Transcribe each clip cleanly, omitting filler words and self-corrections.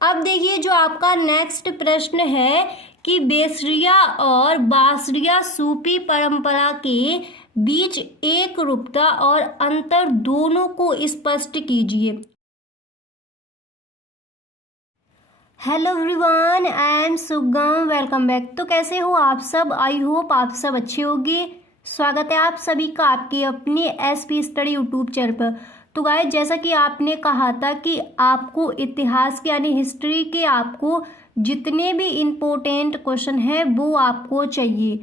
अब देखिए जो आपका नेक्स्ट प्रश्न है कि बेसरिया और बासरिया सूफी परंपरा के बीच एक रूपता और अंतर दोनों को स्पष्ट कीजिए। हेलो एवरीवन, आई एम सुगम, वेलकम बैक। तो कैसे हो आप सब? आई होप आप सब अच्छे होंगे। स्वागत है आप सभी का आपके अपने एसपी स्टडी यूट्यूब चैनल पर। तो गाइस, जैसा कि आपने कहा था कि आपको इतिहास के यानी हिस्ट्री के आपको जितने भी इम्पोर्टेंट क्वेश्चन हैं वो आपको चाहिए।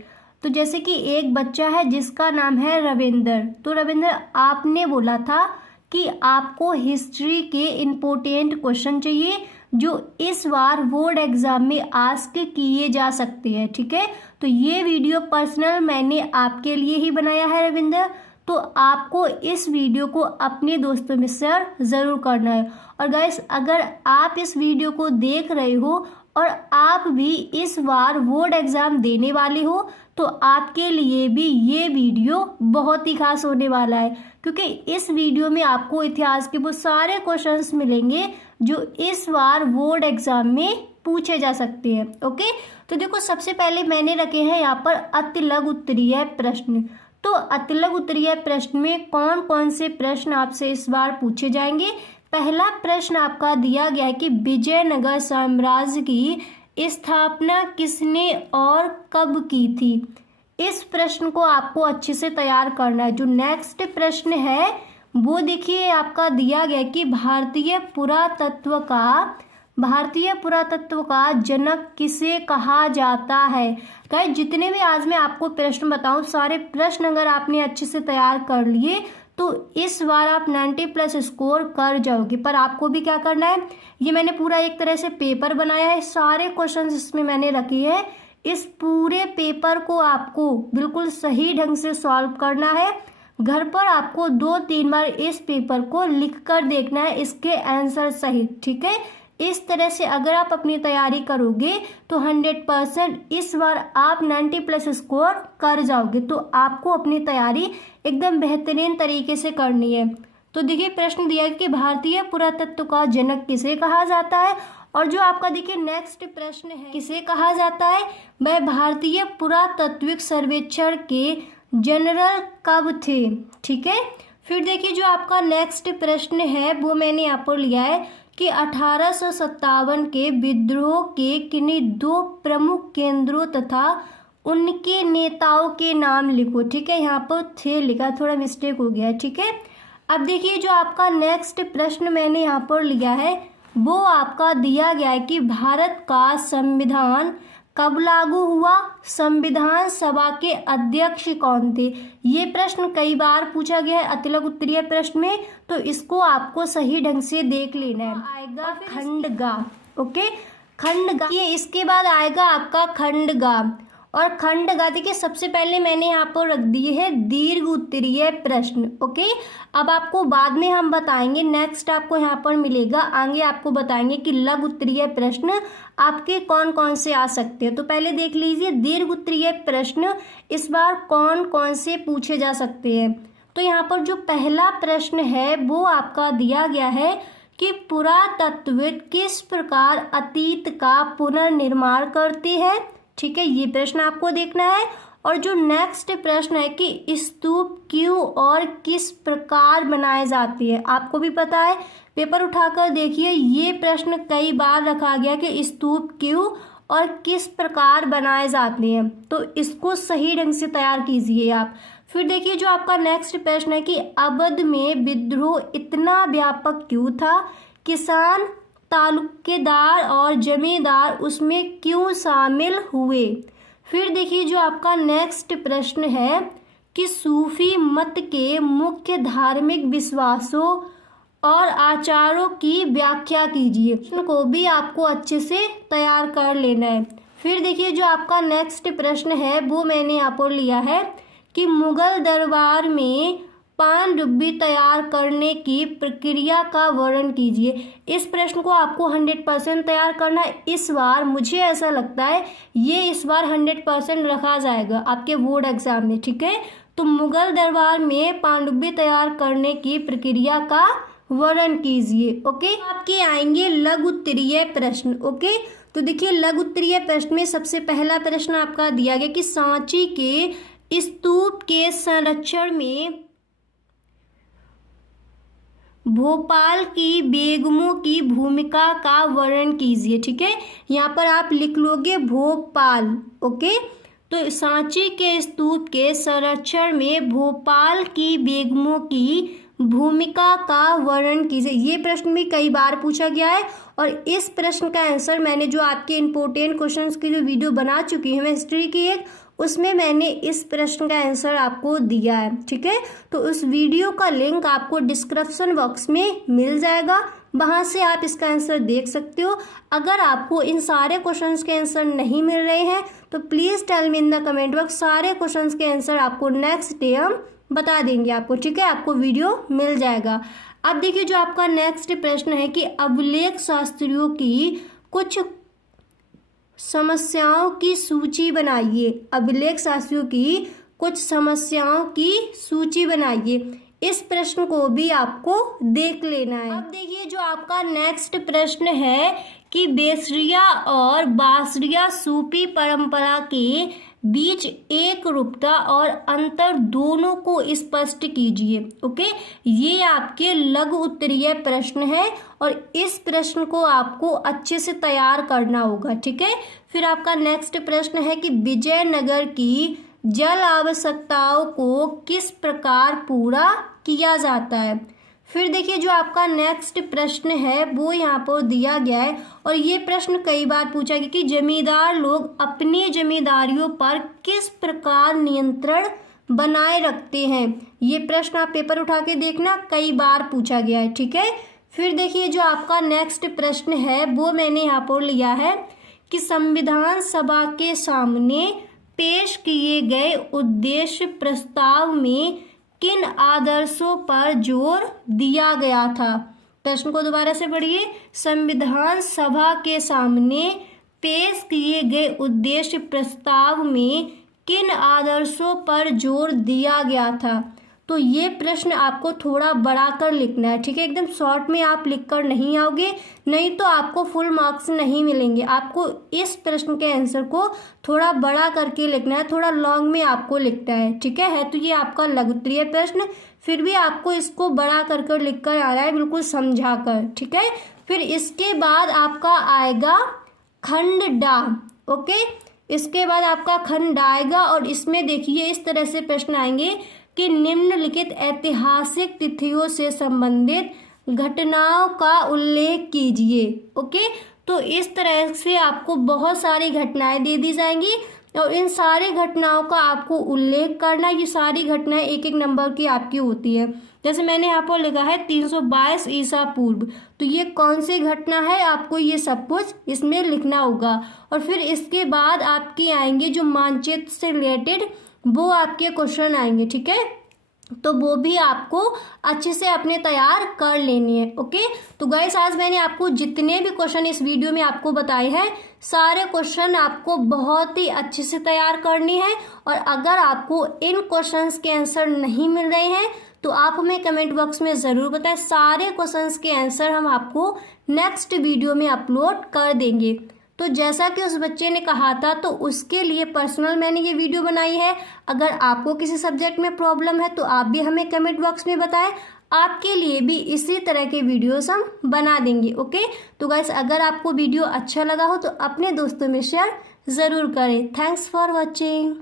तो जैसे कि एक बच्चा है जिसका नाम है रविंदर। तो रविंदर, आपने बोला था कि आपको हिस्ट्री के इम्पोर्टेंट क्वेश्चन चाहिए जो इस बार बोर्ड एग्जाम में आस्क किए जा सकते हैं। ठीक है, तो ये वीडियो पर्सनल मैंने आपके लिए ही बनाया है रविंदर। तो आपको इस वीडियो को अपने दोस्तों में शेयर ज़रूर करना है। और गाइस, अगर आप इस वीडियो को देख रहे हो और आप भी इस बार बोर्ड एग्ज़ाम देने वाले हो तो आपके लिए भी ये वीडियो बहुत ही खास होने वाला है, क्योंकि इस वीडियो में आपको इतिहास के वो सारे क्वेश्चंस मिलेंगे जो इस बार बोर्ड एग्ज़ाम में पूछे जा सकते हैं। ओके, तो देखो सबसे पहले मैंने रखे हैं यहाँ पर अति लघु उत्तरीय प्रश्न। तो अति लघु उत्तरीय प्रश्न में कौन कौन से प्रश्न आपसे इस बार पूछे जाएंगे? पहला प्रश्न आपका दिया गया है कि विजयनगर साम्राज्य की स्थापना किसने और कब की थी। इस प्रश्न को आपको अच्छे से तैयार करना है। जो नेक्स्ट प्रश्न है वो देखिए आपका दिया गया कि भारतीय पुरातत्व का जनक किसे कहा जाता है। गाइस, जितने भी आज मैं आपको प्रश्न बताऊं सारे प्रश्न अगर आपने अच्छे से तैयार कर लिए तो इस बार आप 90+ स्कोर कर जाओगे। पर आपको भी क्या करना है, ये मैंने पूरा एक तरह से पेपर बनाया है, सारे क्वेश्चन इसमें मैंने रखे हैं। इस पूरे पेपर को आपको बिल्कुल सही ढंग से सॉल्व करना है। घर पर आपको 2-3 बार इस पेपर को लिख कर देखना है, इसके आंसर सहित। ठीक है, इस तरह से अगर आप अपनी तैयारी करोगे तो 100% इस बार आप 90+ स्कोर कर जाओगे। तो आपको अपनी तैयारी एकदम बेहतरीन तरीके से करनी है। तो देखिए प्रश्न दिया कि भारतीय पुरातत्व का जनक किसे कहा जाता है। और जो आपका देखिए नेक्स्ट प्रश्न है किसे कहा जाता है, वह भारतीय पुरातत्विक सर्वेक्षण के जनरल कब थे। ठीक है, फिर देखिए जो आपका नेक्स्ट प्रश्न है वो मैंने यहाँ पर लिया है कि 1857 के विद्रोह के किन्हीं 2 प्रमुख केंद्रों तथा उनके नेताओं के नाम लिखो। ठीक है, यहाँ पर थे लिखा, थोड़ा मिस्टेक हो गया है। ठीक है, अब देखिए जो आपका नेक्स्ट प्रश्न मैंने यहाँ पर लिया है वो आपका दिया गया है कि भारत का संविधान कब लागू हुआ, संविधान सभा के अध्यक्ष कौन थे। ये प्रश्न कई बार पूछा गया है अति लघु उत्तरीय प्रश्न में, तो इसको आपको सही ढंग से देख लेना है। आएगा खंडगा। ओके, खंडगा, ये इसके बाद आएगा आपका खंडगा। और खंडगा देखिए सबसे पहले मैंने यहाँ पर रख दिए है दीर्घ उत्तरीय प्रश्न। ओके, अब आपको बाद में हम बताएंगे, नेक्स्ट आपको यहाँ पर मिलेगा, आगे आपको बताएंगे कि लघु उत्तरीय प्रश्न आपके कौन कौन से आ सकते हैं। तो पहले देख लीजिए दीर्घ उत्तरीय प्रश्न इस बार कौन कौन से पूछे जा सकते हैं। तो यहाँ पर जो पहला प्रश्न है वो आपका दिया गया है कि पुरातत्वविद किस प्रकार अतीत का पुनर्निर्माण करते हैं। ठीक है, ये प्रश्न आपको देखना है। और जो नेक्स्ट प्रश्न है कि स्तूप क्यों और किस प्रकार बनाए जाते हैं, आपको भी पता है, पेपर उठाकर देखिए, ये प्रश्न कई बार रखा गया कि स्तूप क्यों और किस प्रकार बनाए जाते हैं। तो इसको सही ढंग से तैयार कीजिए आप। फिर देखिए जो आपका नेक्स्ट प्रश्न है कि अवध में विद्रोह इतना व्यापक क्यों था, किसान, तालुकेदार और जमींदार उसमें क्यों शामिल हुए। फिर देखिए जो आपका नेक्स्ट प्रश्न है कि सूफी मत के मुख्य धार्मिक विश्वासों और आचारों की व्याख्या कीजिए। प्रश्न को भी आपको अच्छे से तैयार कर लेना है। फिर देखिए जो आपका नेक्स्ट प्रश्न है वो मैंने यहाँ पर लिया है कि मुगल दरबार में पानडुब्बी तैयार करने की प्रक्रिया का वर्णन कीजिए। इस प्रश्न को आपको 100% तैयार करना है। इस बार मुझे ऐसा लगता है ये इस बार 100% रखा जाएगा आपके बोर्ड एग्जाम में। ठीक है, तो मुगल दरबार में पानडुब्बी तैयार करने की प्रक्रिया का वर्णन कीजिए। ओके, आपके आएंगे लघु उत्तरीय प्रश्न। ओके, तो देखिए लघु उत्तरीय प्रश्न में सबसे पहला प्रश्न आपका दिया गया कि सांची के स्तूप के संरक्षण में भोपाल की बेगमों की भूमिका का वर्णन कीजिए। ठीक है, यहाँ पर आप लिख लोगे भोपाल। ओके, तो सांची के स्तूप के संरक्षण में भोपाल की बेगमों की भूमिका का वर्णन कीजिए। ये प्रश्न भी कई बार पूछा गया है और इस प्रश्न का आंसर मैंने जो आपके इंपॉर्टेंट क्वेश्चंस की जो वीडियो बना चुकी है हिस्ट्री की एक, उसमें मैंने इस प्रश्न का आंसर आपको दिया है। ठीक है, तो उस वीडियो का लिंक आपको डिस्क्रिप्शन बॉक्स में मिल जाएगा, वहां से आप इसका आंसर देख सकते हो। अगर आपको इन सारे क्वेश्चंस के आंसर नहीं मिल रहे हैं तो please tell me in the comment box, सारे क्वेश्चंस के आंसर आपको नेक्स्ट डे हम बता देंगे आपको। ठीक है, आपको वीडियो मिल जाएगा। अब देखिए जो आपका नेक्स्ट प्रश्न है कि अभिलेख शास्त्रियों की कुछ समस्याओं की सूची बनाइए। अभिलेख शास्त्रियों की कुछ समस्याओं की सूची बनाइए। इस प्रश्न को भी आपको देख लेना है। अब देखिए जो आपका नेक्स्ट प्रश्न है कि बेसरिया और बासरिया सूफी परंपरा के बीच एक रूपता और अंतर दोनों को स्पष्ट कीजिए। ओके, ये आपके लघु उत्तरीय प्रश्न है और इस प्रश्न को आपको अच्छे से तैयार करना होगा। ठीक है, फिर आपका नेक्स्ट प्रश्न है कि विजयनगर की जल आवश्यकताओं को किस प्रकार पूरा किया जाता है। फिर देखिए जो आपका नेक्स्ट प्रश्न है वो यहाँ पर दिया गया है और ये प्रश्न कई बार पूछा गया कि जमींदार लोग अपनी जमींदारियों पर किस प्रकार नियंत्रण बनाए रखते हैं। ये प्रश्न आप पेपर उठा के देखना, कई बार पूछा गया है। ठीक है, फिर देखिए जो आपका नेक्स्ट प्रश्न है वो मैंने यहाँ पर लिया है कि संविधान सभा के सामने पेश किए गए उद्देश्य प्रस्ताव में किन आदर्शों पर जोर दिया गया था। प्रश्न को दोबारा से पढ़िए। संविधान सभा के सामने पेश किए गए उद्देश्य प्रस्ताव में किन आदर्शों पर जोर दिया गया था। तो ये प्रश्न आपको थोड़ा बड़ा कर लिखना है। ठीक है, एकदम शॉर्ट में आप लिख कर नहीं आओगे, नहीं तो आपको फुल मार्क्स नहीं मिलेंगे। आपको इस प्रश्न के आंसर को थोड़ा बड़ा करके लिखना है, थोड़ा लॉन्ग में आपको लिखना है। ठीक है, तो ये आपका लघु उत्तरीय प्रश्न, फिर भी आपको इसको बड़ा कर लिख कर आ रहा है, बिल्कुल समझा कर। ठीक है, फिर इसके बाद आपका आएगा खंड डा। ओके, इसके बाद आपका खंड आएगा और इसमें देखिए इस तरह से प्रश्न आएंगे कि निम्नलिखित ऐतिहासिक तिथियों से संबंधित घटनाओं का उल्लेख कीजिए। ओके, तो इस तरह से आपको बहुत सारी घटनाएं दे दी जाएंगी और इन सारी घटनाओं का आपको उल्लेख करना। ये सारी घटनाएं एक एक नंबर की आपकी होती है। जैसे मैंने यहाँ पर लिखा है 322 ईसा पूर्व, तो ये कौन सी घटना है आपको ये सब कुछ इसमें लिखना होगा। और फिर इसके बाद आपके आएंगे जो मानचित्र से रिलेटेड वो आपके क्वेश्चन आएंगे। ठीक है, तो वो भी आपको अच्छे से अपने तैयार कर लेनी है। ओके, तो गाइस आज मैंने आपको जितने भी क्वेश्चन इस वीडियो में आपको बताए हैं सारे क्वेश्चन आपको बहुत ही अच्छे से तैयार करनी है। और अगर आपको इन क्वेश्चंस के आंसर नहीं मिल रहे हैं तो आप हमें कमेंट बॉक्स में ज़रूर बताएं। सारे क्वेश्चंस के आंसर हम आपको नेक्स्ट वीडियो में अपलोड कर देंगे। तो जैसा कि उस बच्चे ने कहा था तो उसके लिए पर्सनल मैंने ये वीडियो बनाई है। अगर आपको किसी सब्जेक्ट में प्रॉब्लम है तो आप भी हमें कमेंट बॉक्स में बताएं, आपके लिए भी इसी तरह के वीडियोस हम बना देंगे। ओके, तो गाइस अगर आपको वीडियो अच्छा लगा हो तो अपने दोस्तों में शेयर ज़रूर करें। Thanks for watching.